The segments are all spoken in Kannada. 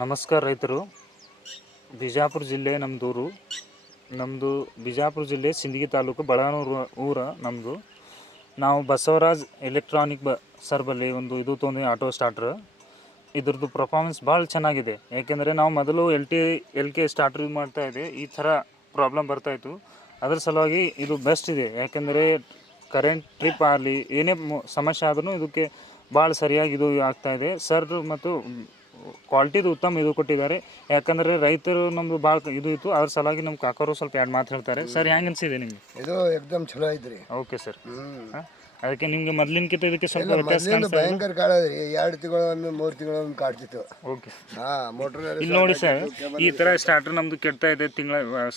ನಮಸ್ಕಾರ ರೈತರು. ಬಿಜಾಪುರ ಜಿಲ್ಲೆ ನಮ್ಮದು ಬಿಜಾಪುರ ಜಿಲ್ಲೆ ಸಿಂದಗಿ ತಾಲೂಕು ಬಳಾನೂರು ಊರ ನಮ್ಮದು. ನಾವು ಬಸವರಾಜ್ ಎಲೆಕ್ಟ್ರಾನಿಕ್ ಸರ್ ಬಲ್ಲಿ ಒಂದು ಇದು ತೊಗೊಂಡು ಆಟೋ ಸ್ಟಾರ್ಟ್ರ್. ಇದ್ರದ್ದು ಪರ್ಫಾರ್ಮೆನ್ಸ್ ಭಾಳ ಚೆನ್ನಾಗಿದೆ. ಏಕೆಂದರೆ ನಾವು ಮೊದಲು LK ಸ್ಟಾರ್ಟ್ರ್ ಯೂಸ್ ಮಾಡ್ತಾಯಿದ್ದೆ, ಈ ಥರ ಪ್ರಾಬ್ಲಮ್ ಬರ್ತಾಯಿತ್ತು. ಅದ್ರ ಸಲುವಾಗಿ ಇದು ಬೆಸ್ಟ್ ಇದೆ. ಯಾಕೆಂದರೆ ಕರೆಂಟ್ ಟ್ರಿಪ್ ಆಗಲಿ ಏನೇ ಸಮಸ್ಯೆ ಆದ್ರೂ ಇದಕ್ಕೆ ಭಾಳ ಸರಿಯಾಗಿ ಇದು ಆಗ್ತಾಯಿದೆ ಸರ್. ಮತ್ತು ಕ್ವಾಲಿಟಿದು ಉತ್ತಮ ಇದು ಕೊಟ್ಟಿದ್ದಾರೆ. ಯಾಕಂದರೆ ರೈತರು ನಮ್ಮದು ಭಾಳ ಇದು ಇತ್ತು, ಅದ್ರ ಸಲುವಾಗಿ ನಮ್ಮ ಕಾಕರು ಸ್ವಲ್ಪ 2 ಮಾತು ಹೇಳ್ತಾರೆ. ಸರ್ ಹೆಂಗೆ ಅನಿಸಿದೆ ನಿಮಗೆ? ಇದು ಎಕ್ದಮ್ ಚಲೋ ಐತ್ರಿ. Okay sir. ಅದಕ್ಕೆ ನಿಮಗೆ ಮೊದಲಿನಕ್ಕಿಂತ ಇದಕ್ಕೆ ಸ್ವಲ್ಪ ವ್ಯತ್ಯಾಸ ಕಾಣಿಸ್ತಾ ಇದೆ? ಭಯಂಕರ ಕಾಡದ್ರಿ. 2 ತಿಂಗಳೊಮ್ಮೆ 3 ತಿಂಗಳೊಮ್ಮೆ ಕಾಡ್ತಿತ್ತು. ಓಕೆ. ಮೋಟ್ರ್ ಇಲ್ಲಿ ನೋಡಿ ಸರ್, ಈ ಥರ ಸ್ಟಾರ್ಟರ್ ನಮ್ಮದು ಕೆಡ್ತಾ ಇದೆ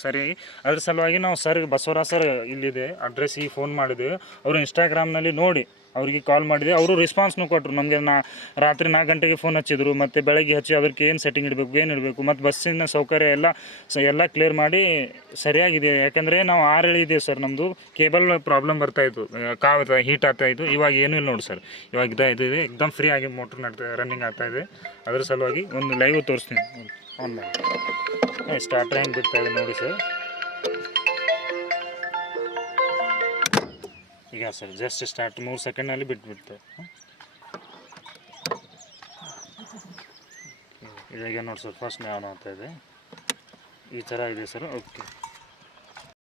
ಸರಿ. ಅದ್ರ ಸಲುವಾಗಿ ನಾವು ಸರ್ ಬಸವರಾಜ್ ಸರ್ ಇಲ್ಲಿದೆ ಅಡ್ರೆಸ್ ಈ ಫೋನ್ ಮಾಡಿದ್ವಿ. ಅವರು ಇನ್ಸ್ಟಾಗ್ರಾಮ್ನಲ್ಲಿ ನೋಡಿ ಅವ್ರಿಗೆ ಕಾಲ್ ಮಾಡಿದೆ. ಅವರು ರೆಸ್ಪಾನ್ಸ್ನು ಕೊಟ್ಟರು ನಮಗೆ. ರಾತ್ರಿ 4 ಗಂಟೆಗೆ ಫೋನ್ ಹಚ್ಚಿದ್ರು, ಮತ್ತು ಬೆಳಗ್ಗೆ ಹಚ್ಚಿ ಅದಕ್ಕೆ ಏನು ಸೆಟ್ಟಿಂಗ್ ಇಡಬೇಕು, ಏನು ಇಡಬೇಕು, ಮತ್ತು ಬಸ್ಸಿನ ಸೌಕರ್ಯ ಎಲ್ಲ ಕ್ಲಿಯರ್ ಮಾಡಿ ಸರಿಯಾಗಿದೆ. ಯಾಕಂದರೆ ನಾವು 6 ಹೇಳಿದ್ದೀವಿ ಸರ್. ನಮ್ಮದು ಕೇಬಲ್ ಪ್ರಾಬ್ಲಮ್ ಬರ್ತಾಯಿತ್ತು, ಹೀಟ್ ಆಗ್ತಾಯಿತ್ತು. ಇವಾಗ ಏನೂ ಇಲ್ಲ ನೋಡಿ ಸರ್. ಇವಾಗ ಇದೆ ಎಕ್ದಮ್ ಫ್ರೀ ಆಗಿ ಮೋಟ್ರ್ ರನ್ನಿಂಗ್ ಆಗ್ತಾಯಿದೆ. ಅದ್ರ ಸಲುವಾಗಿ ಒಂದು ಲೈವ್ ತೋರಿಸ್ತೀನಿ ಆನ್ಲೈನ್. ಸ್ಟಾರ್ಟರ್ ಹೆಂಗೆ ಬಿಡ್ತಾಯಿದೆ ನೋಡಿ ಸರ್. ಈಗ ಸರ್ ಜಸ್ಟ್ ಸ್ಟಾರ್ಟ್ 3 ಸೆಕೆಂಡ್ನಲ್ಲಿ ಬಿಟ್ಬಿಡ್ತೇವೆ. ಇವಾಗ ನೋಡಿ ಸರ್, ಫಸ್ಟ್ ಆನ್ ಆಗ್ತಾಯಿದೆ. ಈ ಥರ ಇದೆ ಸರ್. ಓಕೆ.